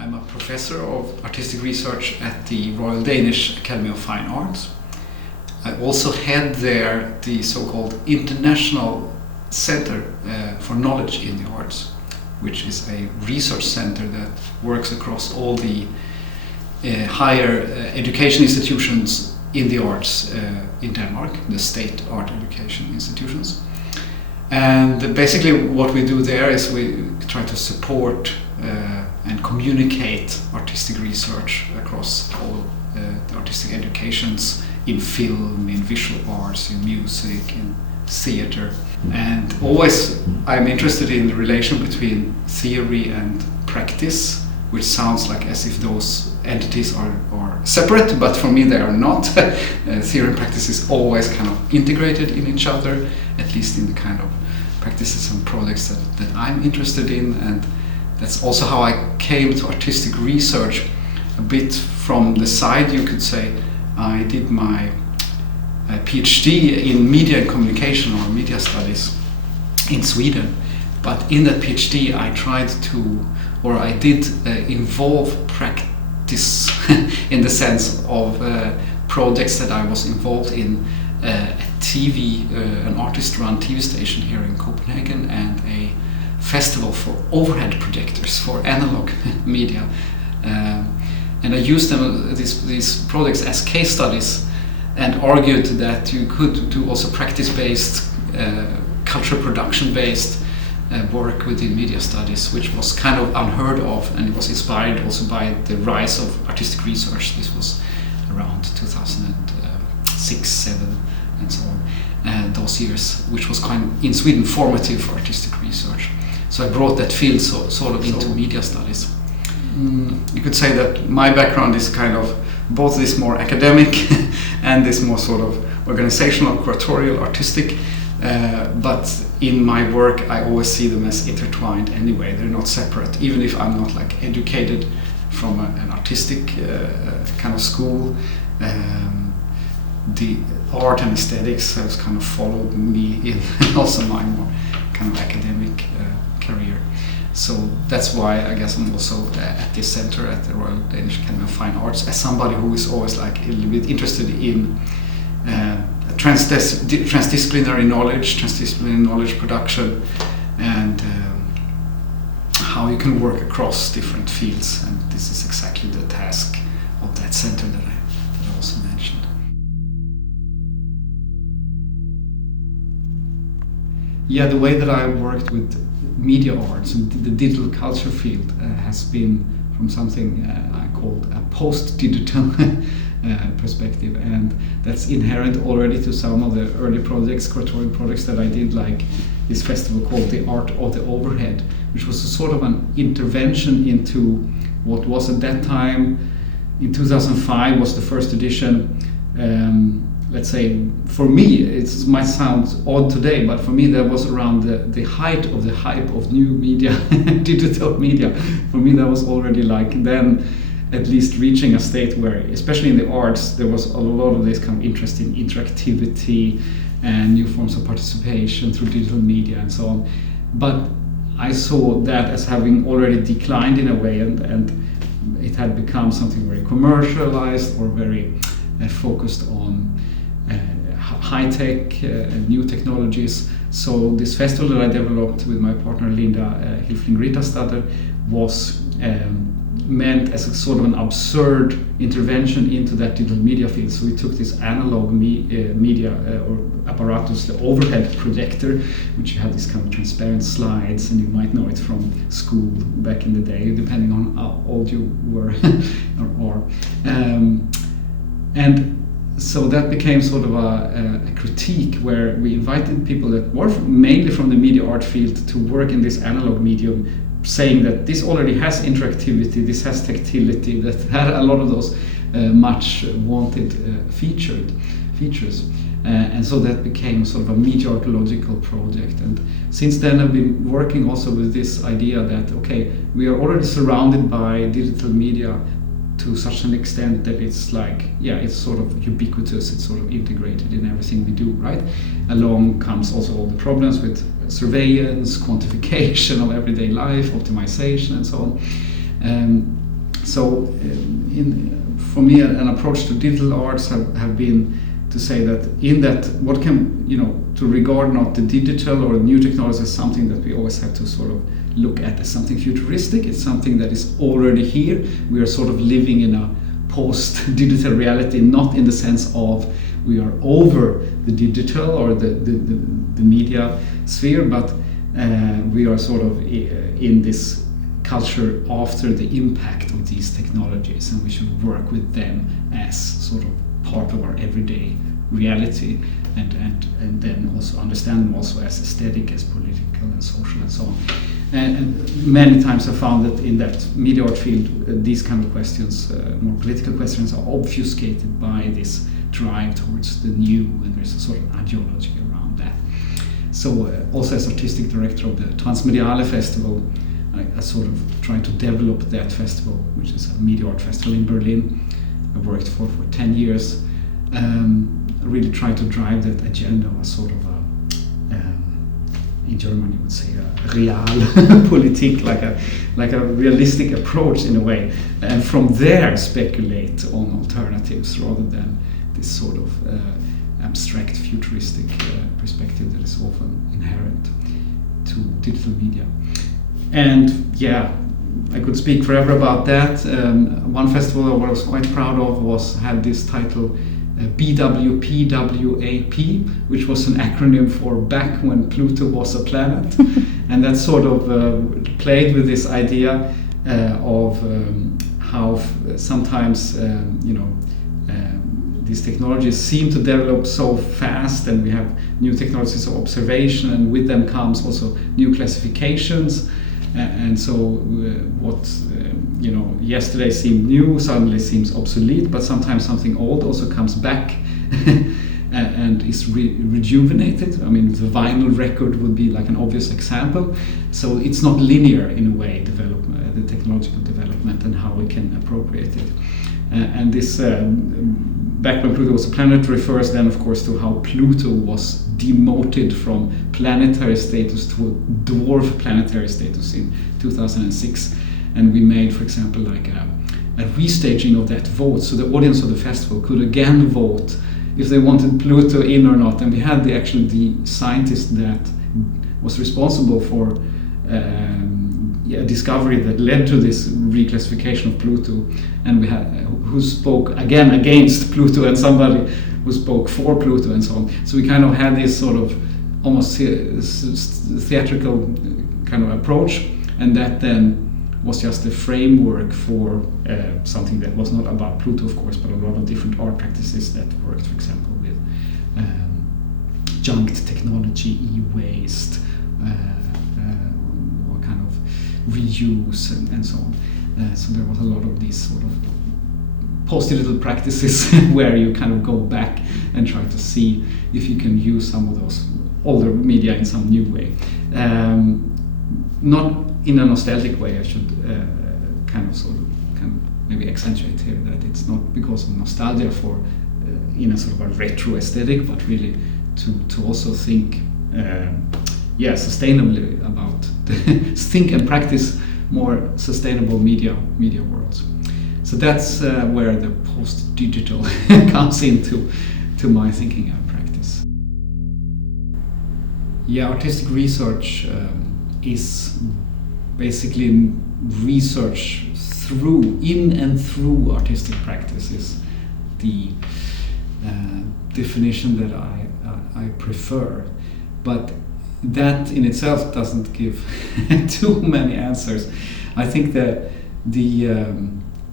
I'm a professor of artistic research at the Royal Danish Academy of Fine Arts. I also head there the so-called International Center for Knowledge in the Arts, which is a research center that works across all the higher education institutions in the arts in Denmark, the state art education institutions. And basically what we do there is we try to support and communicate artistic research across all the artistic educations in film, in visual arts, in music, in theater. And always I'm interested in the relation between theory and practice, which sounds like as if those entities are separate, but for me they are not. Theory and practice is always kind of integrated in each other, at least in the kind of practices and projects that I'm interested in. And that's also how I came to artistic research, a bit from the side, you could say. I did my PhD in media and communication, or media studies, in Sweden. But in that PhD I tried to, or I did involve practice in the sense of projects that I was involved in, a TV, an artist-run TV station here in Copenhagen, and a festival for overhead projectors for analog media. And I used them, these projects, as case studies, and argued that you could do also practice-based, cultural production-based work within media studies, which was kind of unheard of, and it was inspired also by the rise of artistic research. This was around 2006, 7, and so on, and those years, which was kind of, in Sweden, formative for artistic research. So I brought that field sort of into media studies. You could say that my background is kind of both this more academic and this more sort of organizational, curatorial, artistic, but in my work I always see them as intertwined anyway. They're not separate, even if I'm not like educated from an artistic kind of school. The art and aesthetics has kind of followed me in also my more kind of academic career. So that's why I guess I'm also at this center at the Royal Danish Academy of Fine Arts, as somebody who is always like a little bit interested in transdisciplinary knowledge production, and how you can work across different fields. And this is exactly the task of that center that I also mentioned. Yeah, the way that I worked with media arts and the digital culture field has been from something I called a post-digital perspective, and that's inherent already to some of the early projects, curatorial projects that I did, like this festival called The Art of the Overhead, which was a sort of an intervention into what was at that time, in 2005 was the first edition. Let's say, for me, it might sound odd today, but for me that was around the height of the hype of new media, digital media. For me that was already like then at least reaching a state where, especially in the arts, there was a lot of this kind of interest in interactivity and new forms of participation through digital media and so on. But I saw that as having already declined in a way, and it had become something very commercialized or very focused on high-tech and new technologies. So this festival that I developed with my partner Linda Hilfling-Ritterstader was meant as a sort of an absurd intervention into that digital media field. So we took this analog media or apparatus, the overhead projector, which had these kind of transparent slides, and you might know it from school back in the day, depending on how old you were or and so that became sort of a critique where we invited people that were mainly from the media art field to work in this analog medium, saying that this already has interactivity, this has tactility, that had a lot of those much wanted features. And so that became sort of a media archaeological project. And since then I've been working also with this idea that, okay, we are already surrounded by digital media to such an extent that it's like, yeah, it's sort of ubiquitous, it's sort of integrated in everything we do, right? Along comes also all the problems with surveillance, quantification of everyday life, optimization, and so on. So for me, an approach to digital arts have been to say that in that, what can, to regard not the digital or new technology as something that we always have to sort of look at as something futuristic. It's something that is already here. We are sort of living in a post-digital reality, not in the sense of we are over the digital or the media sphere, but we are sort of in this culture after the impact of these technologies, and we should work with them as sort of part of our everyday reality, and then also understand them also as aesthetic, as political and social and so on. And many times I found that in that media art field, these kind of questions, more political questions, are obfuscated by this drive towards the new, and there's a sort of ideology around that. So also as artistic director of the Transmediale Festival, I sort of tried to develop that festival, which is a media art festival in Berlin. I worked for 10 years. I really tried to drive that agenda of a sort of in German you would say a realpolitik, like a realistic approach in a way, and from there speculate on alternatives rather than this sort of abstract futuristic perspective that is often inherent to digital media. And yeah, I could speak forever about that. One festival that I was quite proud of had this title BWPWAP, which was an acronym for Back When Pluto Was a Planet. And that sort of played with this idea of how sometimes these technologies seem to develop so fast, and we have new technologies of observation, and with them comes also new classifications. And so what yesterday seemed new suddenly seems obsolete, but sometimes something old also comes back and is rejuvenated. I mean, the vinyl record would be like an obvious example. So it's not linear in a way, the technological development and how we can appropriate it. And this Back When Pluto Was a Planet refers then, of course, to how Pluto was demoted from planetary status to a dwarf planetary status in 2006. And we made, for example, like a restaging of that vote, so the audience of the festival could again vote if they wanted Pluto in or not. And we had the scientist that was responsible for a discovery that led to this reclassification of Pluto, and we had who spoke again against Pluto, and somebody who spoke for Pluto, and so on. So we kind of had this sort of almost theatrical kind of approach, and that then was just a framework for something that was not about Pluto, of course, but a lot of different art practices that worked, for example, with junked technology, e-waste, or kind of reuse and so on. So there was a lot of these sort of post-digital practices where you kind of go back and try to see if you can use some of those older media in some new way. Not in a nostalgic way, I should kind of maybe accentuate here that it's not because of nostalgia for in a sort of a retro aesthetic, but really to also think sustainably about think and practice more sustainable media worlds. So that's where the post-digital comes into my thinking and practice. Yeah, artistic research is basically research in and through artistic practice is the definition that I prefer. But that in itself doesn't give too many answers. I think that the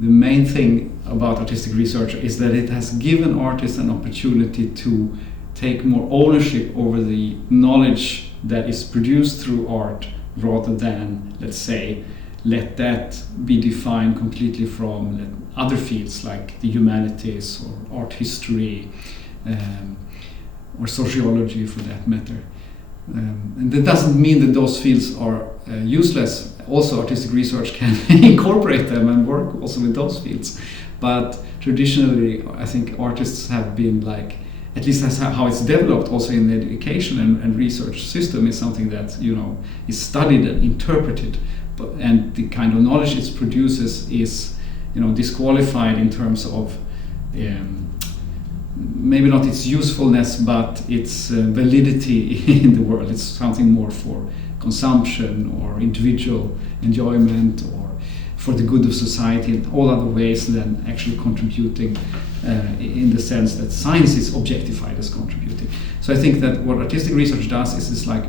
main thing about artistic research is that it has given artists an opportunity to take more ownership over the knowledge that is produced through art, rather than, let's say, let that be defined completely from other fields like the humanities or art history or sociology for that matter. And that doesn't mean that those fields are useless. Also, artistic research can incorporate them and work also with those fields. But traditionally, I think artists have been like, at least that's how it's developed also in the education and research system, is something that is studied and interpreted, and the kind of knowledge it produces is disqualified in terms of maybe not its usefulness, but its validity in the world. It's something more for consumption or individual enjoyment or for the good of society in all other ways than actually contributing in the sense that science is objectified as contributing. So I think that what artistic research does is like,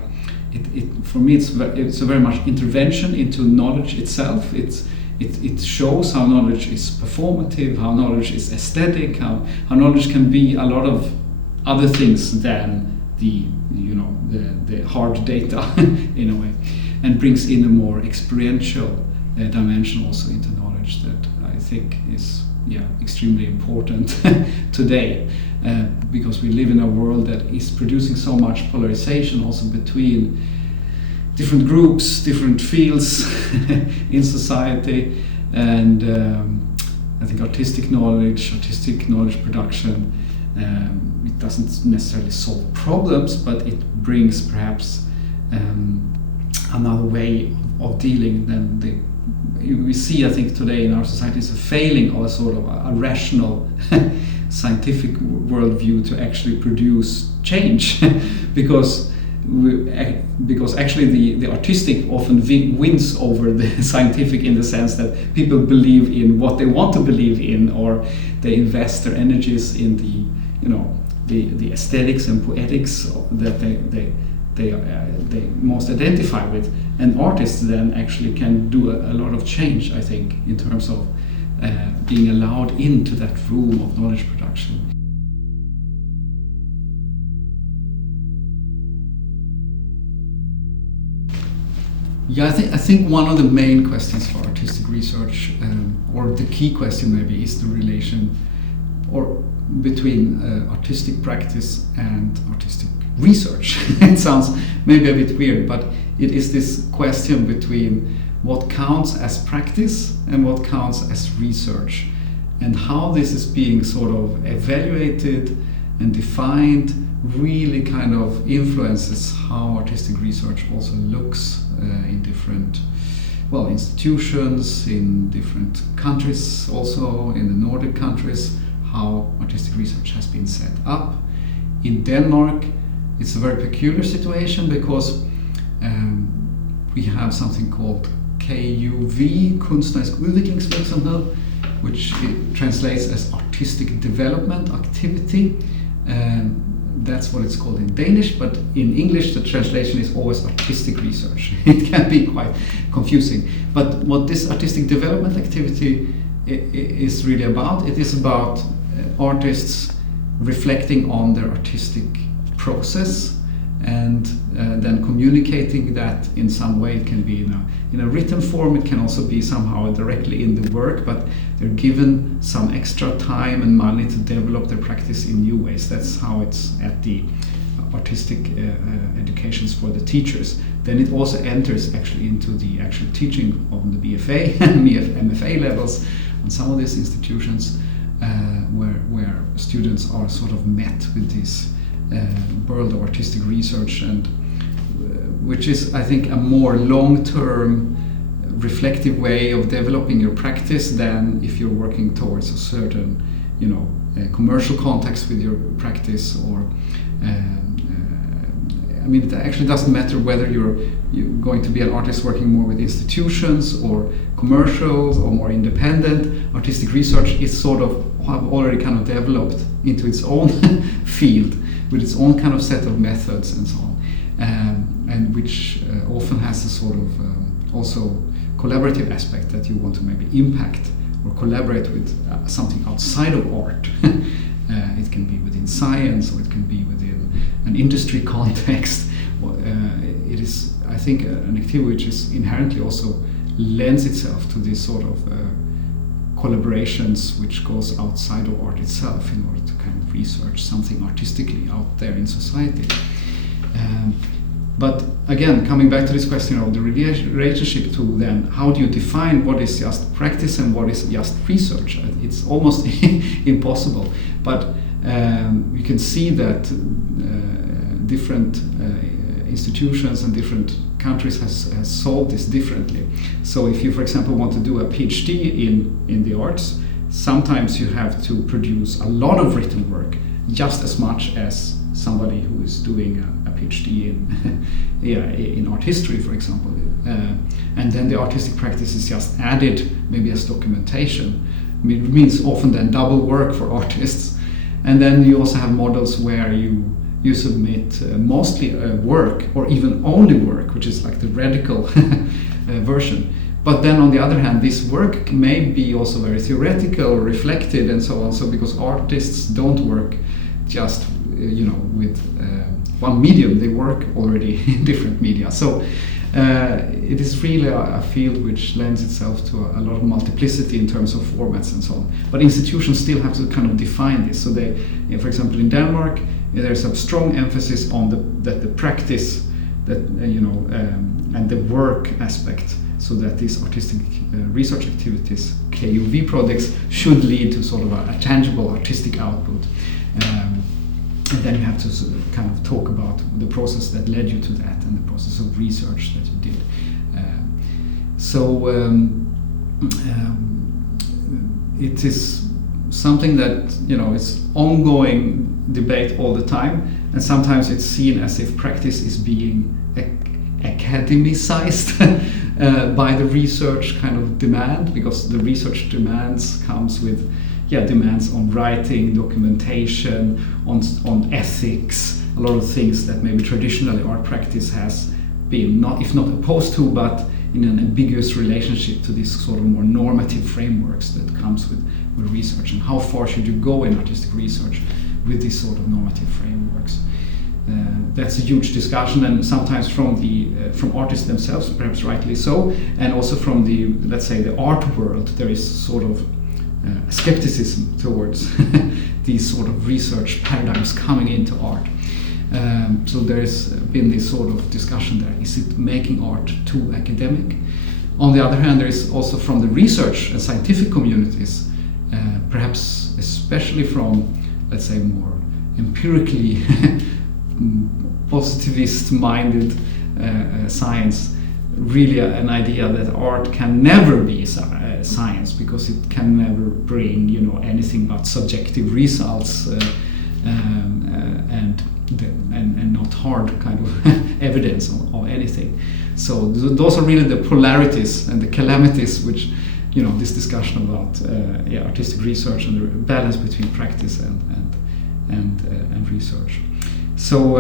for me it's a very much intervention into knowledge itself. It shows how knowledge is performative, how knowledge is aesthetic, how knowledge can be a lot of other things than the hard data in a way, and brings in a more experiential dimension also into knowledge that I think is extremely important today, because we live in a world that is producing so much polarization also between different groups, different fields in society, and I think artistic knowledge production, it doesn't necessarily solve problems, but it brings perhaps another way of dealing than we see, I think, today in our society is a failing of a sort of a rational scientific worldview to actually produce change because actually the artistic often wins over the scientific, in the sense that people believe in what they want to believe in, or they invest their energies in the aesthetics and poetics that they most identify with, and artists then actually can do a lot of change, I think, in terms of being allowed into that room of knowledge production. Yeah, I think one of the main questions for artistic research, or the key question maybe, is the relation between artistic practice and artistic research. It sounds maybe a bit weird, but it is this question between what counts as practice and what counts as research, and how this is being sort of evaluated and defined really kind of influences how artistic research also looks in different institutions, in different countries, also in the Nordic countries, how artistic research has been set up. In Denmark, it's a very peculiar situation because we have something called KUV, kunstnerisk udviklingsvirksomhed, which translates as artistic development activity. That's what it's called in Danish, but in English the translation is always artistic research. It can be quite confusing. But what this artistic development activity is really about, it is about artists reflecting on their artistic process and then communicating that in some way. It can be in a written form, it can also be somehow directly in the work, but they're given some extra time and money to develop their practice in new ways. That's how it's at the artistic educations for the teachers. Then it also enters actually into the actual teaching on the BFA and MFA levels on some of these institutions where students are sort of met with this world of artistic research, and which is, I think, a more long-term reflective way of developing your practice than if you're working towards a certain commercial context with your practice, or it actually doesn't matter whether you're going to be an artist working more with institutions or commercials or more independent. Artistic research is sort of already kind of developed into its own field with its own kind of set of methods and so on, and which often has a sort of also collaborative aspect that you want to maybe impact or collaborate with something outside of art. It can be within science, or it can be within an industry context. It is, I think, an activity which is inherently also lends itself to this sort of collaborations which goes outside of art itself in order to kind of research something artistically out there in society. But again, coming back to this question of the relationship to then, how do you define what is just practice and what is just research? It's almost impossible, but you can see that different institutions and different countries has solved this differently. So if you, for example, want to do a PhD in the arts, sometimes you have to produce a lot of written work, just as much as somebody who is doing a PhD in in art history, for example. And then the artistic practice is just added maybe as documentation. It means often then double work for artists. And then you also have models where you submit mostly work, or even only work, which is like the radical version. But then on the other hand, this work may be also very theoretical, reflected, and so on. So because artists don't work just with one medium, they work already in different media. So it is really a field which lends itself to a lot of multiplicity in terms of formats and so on. But institutions still have to kind of define this. So they, for example, in Denmark, there's a strong emphasis on that the practice, that and the work aspect, so that these artistic research activities, KUV projects, should lead to sort of a tangible artistic output. And then you have to kind of talk about the process that led you to that, and the process of research that you did. It is something that it's ongoing debate all the time, and sometimes it's seen as if practice is being academicized by the research kind of demand, because the research demands comes with demands on writing, documentation, on ethics, a lot of things that maybe traditionally art practice has been if not opposed to, but in an ambiguous relationship to these sort of more normative frameworks that comes with research. And how far should you go in artistic research with these sort of normative frameworks? That's a huge discussion, and sometimes from artists themselves, perhaps rightly so, and also from the, let's say, the art world, there is sort of skepticism towards these sort of research paradigms coming into art. So there's been this sort of discussion there. Is it making art too academic? On the other hand, there is also from the research and scientific communities, perhaps especially from, let's say, more empirically positivist-minded science, really an idea that art can never be science, because it can never bring anything but subjective results and not hard kind of evidence of anything. So those are really the polarities and the calamities which this discussion about artistic research and the balance between practice and research. So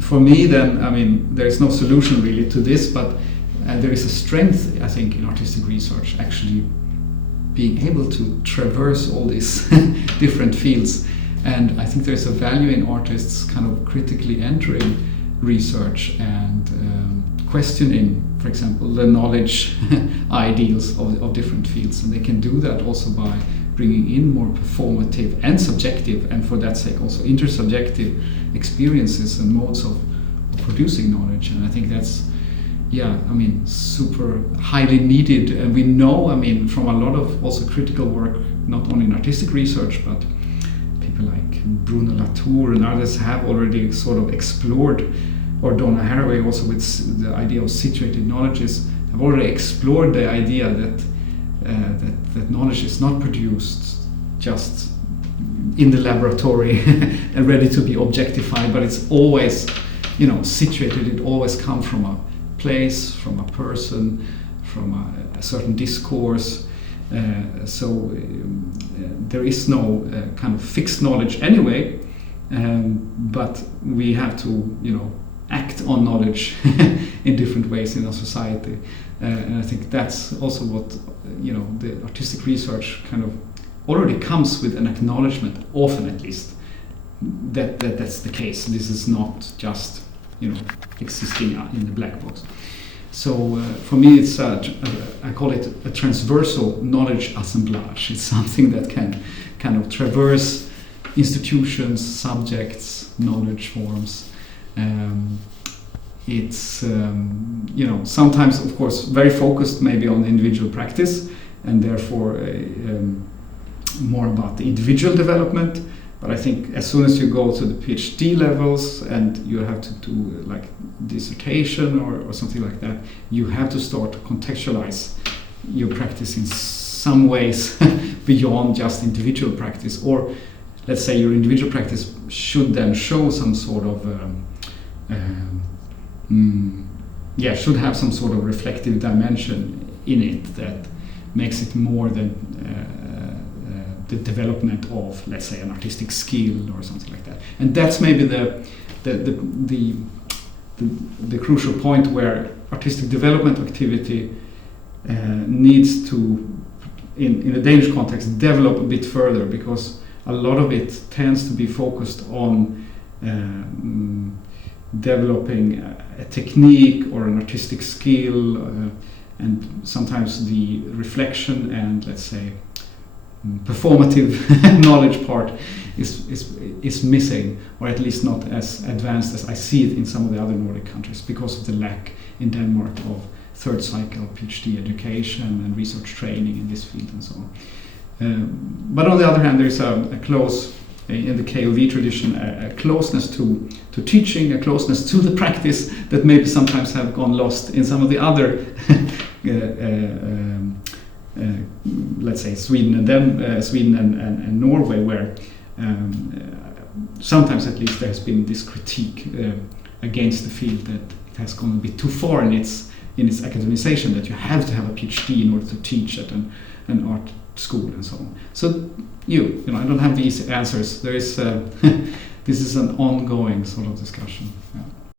for me then, I mean, there is no solution really to this, but there is a strength, I think, in artistic research, actually being able to traverse all these different fields. And I think there's a value in artists kind of critically entering research and questioning, for example, the knowledge ideals of different fields. And they can do that also by bringing in more performative and subjective, and for that sake also intersubjective experiences and modes of producing knowledge. And I think that's, super highly needed. And we know, from a lot of also critical work, not only in artistic research, but people like Bruno Latour and others have already sort of explored, or Donna Haraway also with the idea of situated knowledges, have already explored the idea that that knowledge is not produced just in the laboratory and ready to be objectified, but it's always, situated. It always comes from a place, from a person, from a certain discourse. So there is no kind of fixed knowledge anyway, but we have to, act on knowledge in different ways in our society. And I think that's also what, the artistic research kind of already comes with an acknowledgement, often at least, that's the case. This is not just, existing in the black box. So for me, it's I call it a transversal knowledge assemblage. It's something that can kind of traverse institutions, subjects, knowledge forms. It's sometimes, of course, very focused maybe on individual practice, and therefore more about the individual development. But I think as soon as you go to the PhD levels and you have to do like dissertation or something like that, you have to start to contextualize your practice in some ways beyond just individual practice. Or let's say your individual practice should then show some sort of should have some sort of reflective dimension in it that makes it more than the development of, let's say, an artistic skill or something like that. And that's maybe the crucial point where artistic development activity needs to, in a Danish context, develop a bit further, because a lot of it tends to be focused on developing a technique or an artistic skill, and sometimes the reflection and, let's say, performative knowledge part is missing, or at least not as advanced as I see it in some of the other Nordic countries, because of the lack in Denmark of third cycle PhD education and research training in this field and so on. But on the other hand, there is a close, in the KLV tradition, a closeness to teaching, a closeness to the practice that maybe sometimes have gone lost in some of the other let's say Sweden and Norway, where sometimes at least there has been this critique against the field that it has gone a bit too far in its academization, that you have to have a PhD in order to teach at an art school and so on. So you know, I don't have these answers. There is this is an ongoing sort of discussion. Yeah.